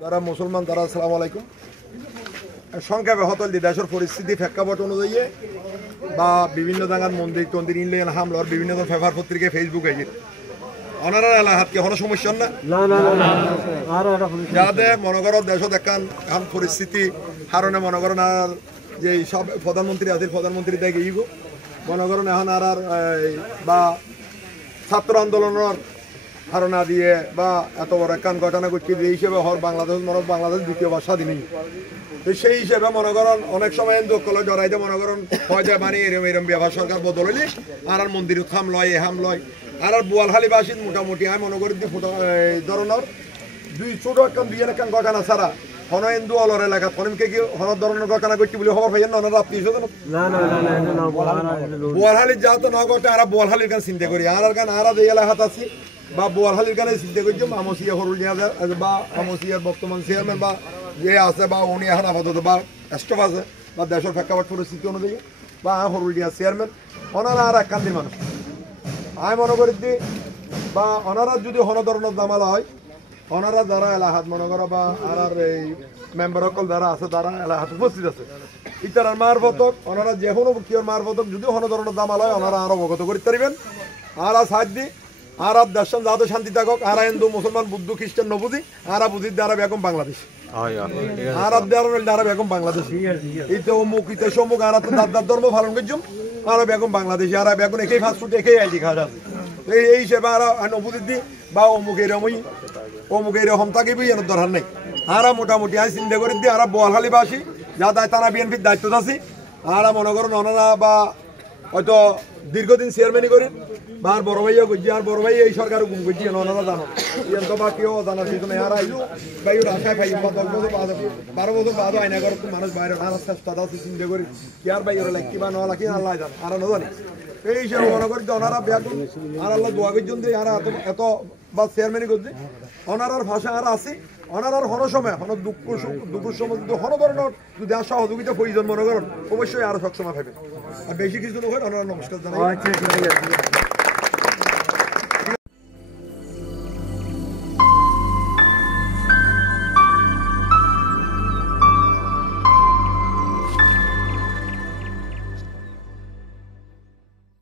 যারা মুসলমান তারা আসসালামু আলাইকুম। সংক্ষেপে হতল দি দেশের পরিস্থিতি প্রেক্ষাপট অনুযায়ী বা বিভিন্ন জায়গার মন্দির তন্দির ইনলেন হামলার বিভিন্ন পেপার পত্রিকা ফেসবুকে অনারা এলাকাতকে কোনো সমস্যা না যাতে মনে করো দেশত এখন পরিস্থিতি কারণে মনে করেন আর যে সব প্রধানমন্ত্রী আছে প্রধানমন্ত্রী দেখে ইগো মনে করেন এখন আর বা ছাত্র আন্দোলনের ধারণা দিয়ে বা এত বড় একখান ঘটনা ঘটছে যে হিসেবে হর বাংলাদেশ দ্বিতীয় বা স্বাধীনই তো সেই হিসেবে মনে করেন অনেক সময় দোকলে জড়াইতে মনে করেন হয় যায় মানে এরম ব্যবহার সরকার বদলিলি আর মন্দির খাম লয় এহাম লয় আর বোয়ালখালী বাসীর মোটামুটি আমি মনে করি এই ধরনের দুই ছোট একখান দুই একখান ঘটনা ছাড়া হন হিন্দু অলর এলাকা হনকে কি হন ধরনের ঘটনা ঘটছে বলে খবর পাইয়েন না ওনারা আপনি বোয়ালখালীর যা তো না ঘটে আর বোয়ালখালীর গান চিন্তা করি আর গান আর এই এলাকাত আছি বা বোয়ালখালীর গানে চিন্তা করছি আমসিয়া হরুলিয়া বা আমসিয়ার বর্তমান চেয়ারম্যান বা যে আছে বা উনি এখন আপাতত বা স্টাফ আছে বা দেশের প্রেক্ষাপট পরিস্থিতি অনুযায়ী বা হরুলিয়া চেয়ারম্যান ওনারা আর এক কান্দির মানুষ আমি মনে করি বা ওনারা যদি হন ধরনের জামালা হয় ওনারা যারা এলাহাত মনে করো বা আর এই মেম্বার সকল যারা আছে তারা এলাহাত উপস্থিত আছে ইতার মারফতক ওনারা যে কোনো কিয়র মারফতক যদি হন ধরনের জামালা হয় ওনারা আরো অবগত করতে পারবেন আর সাহায্য দি আর দেশের যাতে শান্তি থাকক আর হিন্দু মুসলমান বুদ্ধ খ্রিস্টান নবুঝি আর বুঝি দ্বারা বেগম বাংলাদেশ আর দ্বারা বেগম বাংলাদেশ এইতে অমুক ইতে সমুক আর দাদার ধর্ম পালন করছুম আর বেগম বাংলাদেশি আর বেগম একেই ফাস্টফুড একেই আইডি খাওয়া যাবে এই হিসেবে আর নবুঝি দি বা অমুক এরকম থাকিবি এর দরকার নেই আর মোটামুটি আমি চিন্তা করে দিই আর বোয়ালখালী বাসী যা দায় তারা বিএনপির দায়িত্ব আছে আর মনে করেন ওনারা বা হয়তো দীর্ঘদিন চেয়ারম্যানই করেন বা আর বড় ভাইও করছি আর বড় ভাই এই সরকার গুম করছি ওনারা জানো তো বা কেউ জানার কিছু নেই আর আইলো ভাই ওর আশায় ভাই 10 বছর বাদ 12 বছর বাদ আইনা করে মানুষ বাইরে আর চেষ্টা আছে চিন্তা করি কি আর ভাই ওরা লাগ কিবা না লাগ আল্লাহ জানে আর না জানি এই হিসাবে মনে করি ওনারা বেগুন আর আল্লাহ দোয়া করছেন যে আর এত বা চেয়ারম্যানই করছে ওনারার ভাষা আর আছে ওনারার হন সময় হন দুপুর সময় যদি হন ধরনের যদি আর সহযোগিতা প্রয়োজন মনে করেন অবশ্যই আরো সবসময় পাবেন আর বেশি কিছু নয় ওনারা নমস্কার জানাই।